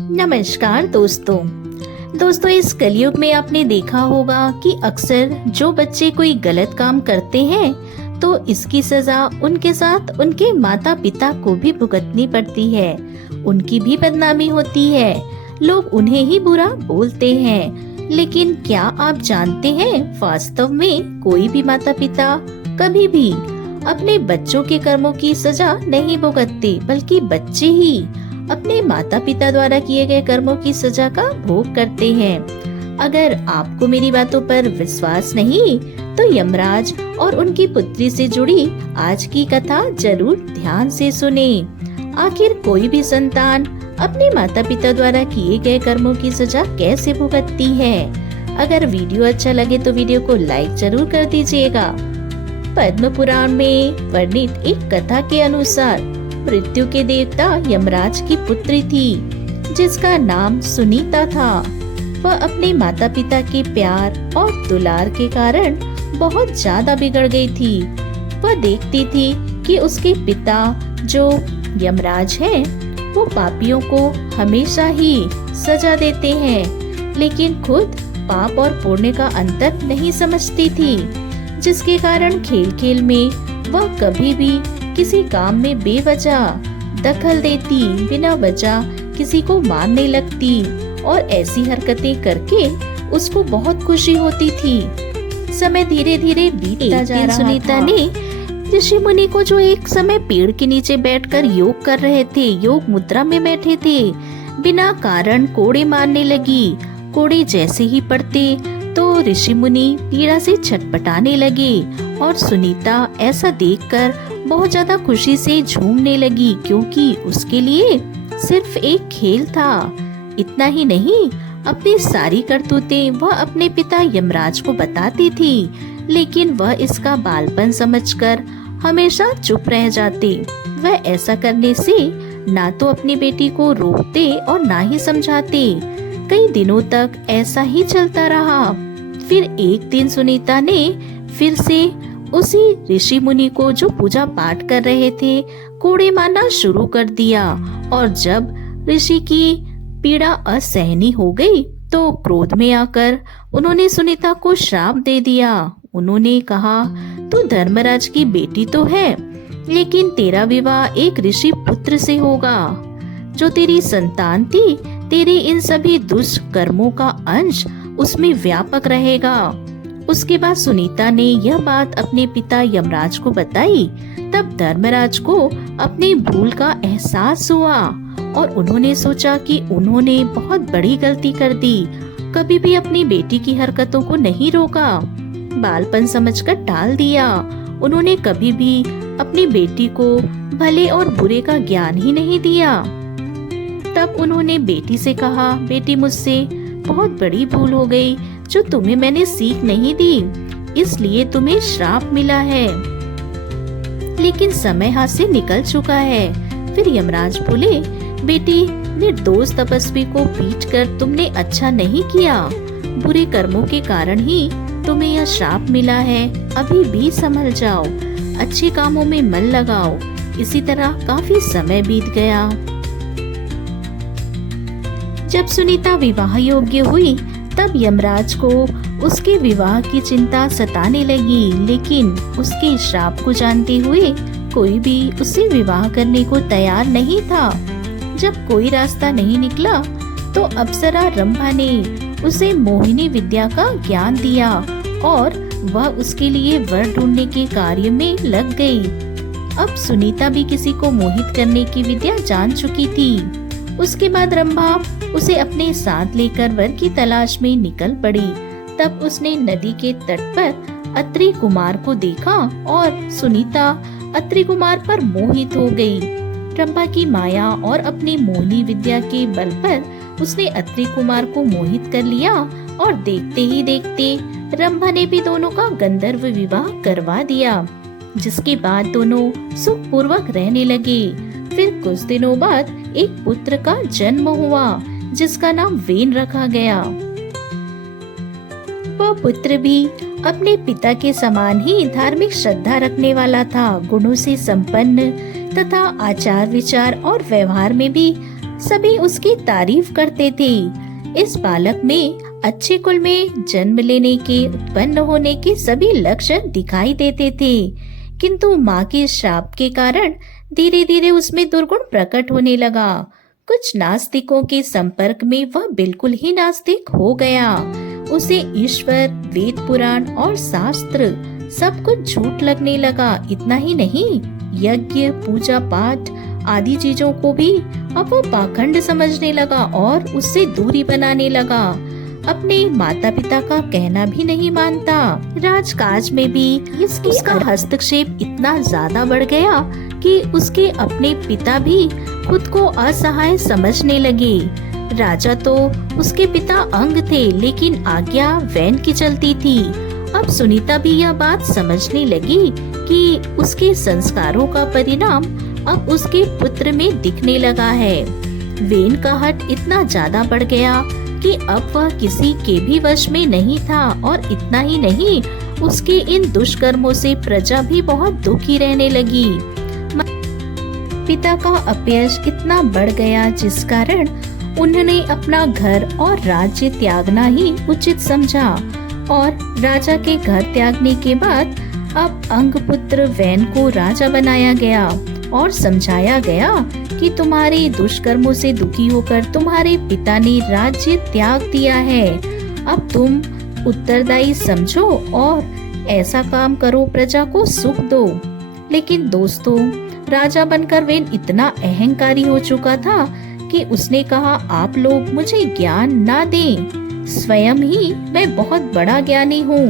नमस्कार दोस्तों इस कलयुग में आपने देखा होगा कि अक्सर जो बच्चे कोई गलत काम करते हैं तो इसकी सजा उनके साथ उनके माता पिता को भी भुगतनी पड़ती है। उनकी भी बदनामी होती है, लोग उन्हें ही बुरा बोलते हैं। लेकिन क्या आप जानते हैं वास्तव में कोई भी माता पिता कभी भी अपने बच्चों के कर्मों की सजा नहीं भुगतते, बल्कि बच्चे ही अपने माता पिता द्वारा किए गए कर्मों की सजा का भोग करते हैं। अगर आपको मेरी बातों पर विश्वास नहीं तो यमराज और उनकी पुत्री से जुड़ी आज की कथा जरूर ध्यान से सुने। आखिर कोई भी संतान अपने माता पिता द्वारा किए गए कर्मों की सजा कैसे भुगतती है। अगर वीडियो अच्छा लगे तो वीडियो को लाइक जरूर कर दीजिएगा। पद्म पुराण में वर्णित एक कथा के अनुसार मृत्यु के देवता यमराज की पुत्री थी जिसका नाम सुनीता था। वह अपने माता पिता के प्यार और दुलार के कारण बहुत ज्यादा बिगड़ गई थी। वह देखती थी कि उसके पिता जो यमराज हैं, वो पापियों को हमेशा ही सजा देते हैं, लेकिन खुद पाप और पुण्य का अंतर नहीं समझती थी, जिसके कारण खेल खेल में वह कभी भी किसी काम में बेवजह दखल देती, बिना वजह किसी को मारने लगती और ऐसी हरकतें करके उसको बहुत खुशी होती थी। समय धीरे धीरे बीतता जा रहा सुनीता ने ऋषि मुनि को, जो एक समय पेड़ के नीचे बैठकर योग कर रहे थे, योग मुद्रा में बैठे थे, बिना कारण कोड़े मारने लगी। कोड़े जैसे ही पड़ते तो ऋषि मुनि पीड़ा से छटपटाने लगे और सुनीता ऐसा देखकर बहुत ज्यादा खुशी से झूमने लगी, क्योंकि उसके लिए सिर्फ एक खेल था। इतना ही नहीं, अपनी सारी करतूतें वह अपने पिता यमराज को बताती थी, लेकिन वह इसका बालपन समझकर हमेशा चुप रह जाते। वह ऐसा करने से ना तो अपनी बेटी को रोकते और ना ही समझाते। कई दिनों तक ऐसा ही चलता रहा। फिर एक दिन सुनीता ने फिर से उसी ऋषि मुनि को, जो पूजा पाठ कर रहे थे, कोड़े मारना शुरू कर दिया। और जब ऋषि की पीड़ा असहनीय हो गई तो क्रोध में आकर उन्होंने सुनीता को श्राप दे दिया। उन्होंने कहा, तू धर्मराज की बेटी तो है, लेकिन तेरा विवाह एक ऋषि पुत्र से होगा। जो तेरी संतान थी, तेरे इन सभी दुष्ट कर्मों का अंश उसमें व्यापक रहेगा। उसके बाद सुनीता ने यह बात अपने पिता यमराज को बताई। तब धर्मराज को अपनी भूल का एहसास हुआ और उन्होंने सोचा कि उन्होंने बहुत बड़ी गलती कर दी। कभी भी अपनी बेटी की हरकतों को नहीं रोका, बालपन समझकर टाल दिया। उन्होंने कभी भी अपनी बेटी को भले और बुरे का ज्ञान ही नहीं दिया। तब उन्होंने बेटी से कहा, बेटी, मुझसे बहुत बड़ी भूल हो गई, जो तुम्हें मैंने सीख नहीं दी, इसलिए तुम्हें श्राप मिला है। लेकिन समय हाथ से निकल चुका है। फिर यमराज बोले, बेटी, निर्दोष तपस्वी को पीटकर तुमने अच्छा नहीं किया। बुरे कर्मों के कारण ही तुम्हें यह श्राप मिला है। अभी भी संभल जाओ, अच्छे कामों में मन लगाओ। इसी तरह काफी समय बीत गया। जब सुनीता विवाह योग्य हुई तब यमराज को उसके विवाह की चिंता सताने लगी, लेकिन उसके श्राप को जानते हुए कोई भी उससे विवाह करने को तैयार नहीं था। जब कोई रास्ता नहीं निकला तो अप्सरा रंभा ने उसे मोहिनी विद्या का ज्ञान दिया और वह उसके लिए वर ढूंढने के कार्य में लग गई। अब सुनीता भी किसी को मोहित करने की विद्या जान चुकी थी। उसके बाद रंभा उसे अपने साथ लेकर वर की तलाश में निकल पड़ी। तब उसने नदी के तट पर अत्रि कुमार को देखा और सुनीता अत्रि कुमार पर मोहित हो गई। रंभा की माया और अपनी मोहिनी विद्या के बल पर उसने अत्रि कुमार को मोहित कर लिया और देखते ही देखते रंभा ने भी दोनों का गंधर्व विवाह करवा दिया, जिसके बाद दोनों सुखपूर्वक रहने लगे। फिर कुछ दिनों बाद एक पुत्र का जन्म हुआ, जिसका नाम वेन रखा गया। वह पुत्र भी अपने पिता के समान ही धार्मिक श्रद्धा रखने वाला था, गुणों से संपन्न तथा आचार विचार और व्यवहार में भी सभी उसकी तारीफ करते थे। इस बालक में अच्छे कुल में जन्म लेने के, उत्पन्न होने के सभी लक्षण दिखाई देते थे, किंतु माँ के श्राप के कारण धीरे धीरे उसमें दुर्गुण प्रकट होने लगा। कुछ नास्तिकों के संपर्क में वह बिल्कुल ही नास्तिक हो गया। उसे ईश्वर, वेद पुराण और शास्त्र सब कुछ झूठ लगने लगा। इतना ही नहीं, यज्ञ, पूजा पाठ आदि चीजों को भी अब वो पाखंड समझने लगा और उससे दूरी बनाने लगा। अपने माता पिता का कहना भी नहीं मानता। राजकाज में भी उसका हस्तक्षेप इतना ज्यादा बढ़ गया कि उसके अपने पिता भी खुद को असहाय समझने लगे। राजा तो उसके पिता अंग थे, लेकिन आज्ञा वैन की चलती थी। अब सुनीता भी यह बात समझने लगी कि उसके संस्कारों का परिणाम अब उसके पुत्र में दिखने लगा है। वेन का हट इतना ज्यादा बढ़ गया कि अब वह किसी के भी वश में नहीं था, और इतना ही नहीं, उसके इन दुष्कर्मों से प्रजा भी बहुत दुखी रहने लगी। पिता का अपयश इतना बढ़ गया जिस कारण उन्होंने अपना घर और राज्य त्यागना ही उचित समझा, और राजा के घर त्यागने के बाद अब अंगपुत्र वैन को राजा बनाया गया और समझाया गया कि तुम्हारे दुष्कर्मों से दुखी होकर तुम्हारे पिता ने राज्य त्याग दिया है। अब तुम उत्तरदायी समझो और ऐसा काम करो, प्रजा को सुख दो। लेकिन दोस्तों, राजा बनकर वेन इतना अहंकारी हो चुका था कि उसने कहा, आप लोग मुझे ज्ञान ना दें, स्वयं ही मैं बहुत बड़ा ज्ञानी हूँ।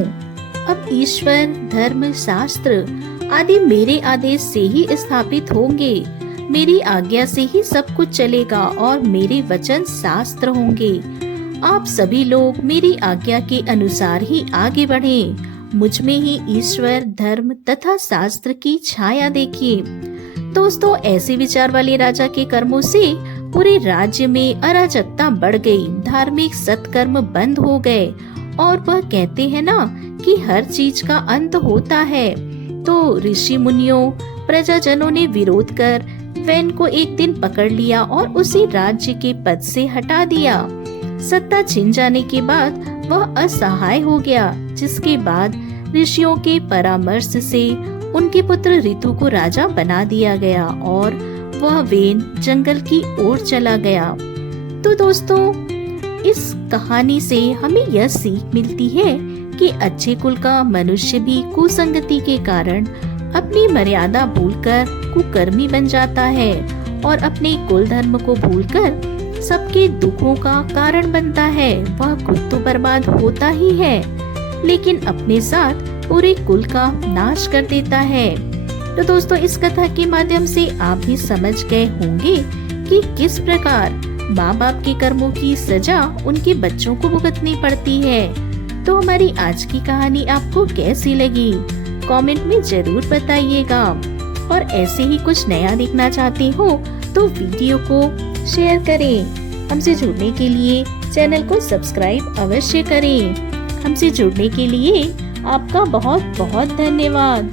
अब ईश्वर, धर्म, शास्त्र आदि मेरे आदेश से ही स्थापित होंगे। मेरी आज्ञा से ही सब कुछ चलेगा और मेरे वचन शास्त्र होंगे। आप सभी लोग मेरी आज्ञा के अनुसार ही आगे बढ़ें। मुझ में ही ईश्वर, धर्म तथा शास्त्र की छाया देखिए। दोस्तों, ऐसे विचार वाले राजा के कर्मों से पूरे राज्य में अराजकता बढ़ गई, धार्मिक सत्कर्म बंद हो गए, और वह कहते हैं ना कि हर चीज का अंत होता है। तो ऋषि मुनियों, प्रजाजनों ने विरोध कर वैन को एक दिन पकड़ लिया और उसे राज्य के पद से हटा दिया। सत्ता छिन जाने के बाद वह असहाय हो गया, जिसके बाद ऋषियों के परामर्श से उनके पुत्र ऋतु को राजा बना दिया गया और वह वेन जंगल की ओर चला गया। तो दोस्तों, इस कहानी से हमें यह सीख मिलती है कि अच्छे कुल का मनुष्य भी कुसंगति के कारण अपनी मर्यादा भूलकर कुकर्मी बन जाता है और अपने कुल धर्म को भूलकर सबके दुखों का कारण बनता है। वह खुद तो बर्बाद होता ही है, लेकिन अपने साथ पूरे कुल का नाश कर देता है। तो दोस्तों, इस कथा के माध्यम से आप भी समझ गए होंगे कि किस प्रकार माँ बाप के कर्मों की सजा उनके बच्चों को भुगतनी पड़ती है। तो हमारी आज की कहानी आपको कैसी लगी, कमेंट में जरूर बताइएगा। और ऐसे ही कुछ नया देखना चाहते हो तो वीडियो को शेयर करें। हमसे जुड़ने के लिए चैनल को सब्सक्राइब अवश्य करें। हमसे जुड़ने के लिए आपका बहुत बहुत धन्यवाद।